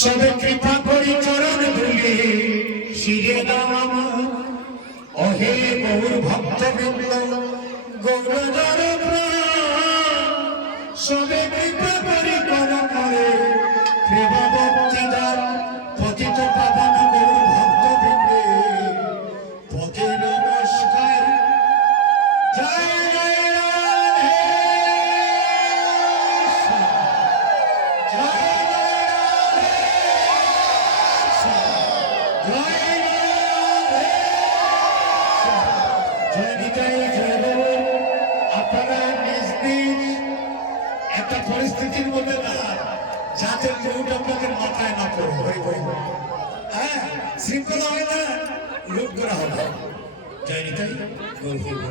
সবে কৃপা করি চরণ ধুলি শিরে দাও আমার অহে গৌর ভক্তবৃন্দ গৌরজর সবে কৃপা করি কর করে প্রেম ভক্তিদার পতিত পাবন গৌর ভক্তবৃন্দে পদে নমস্কার। জয় জয় রাধে জয় একটা পরিস্থিতির মধ্যে না যাতে লোক আপনাদের মাথায় না পড়ে হ্যাঁ শৃঙ্খলা হয় না লোক করা হবে। জয় নিতাই গৌর।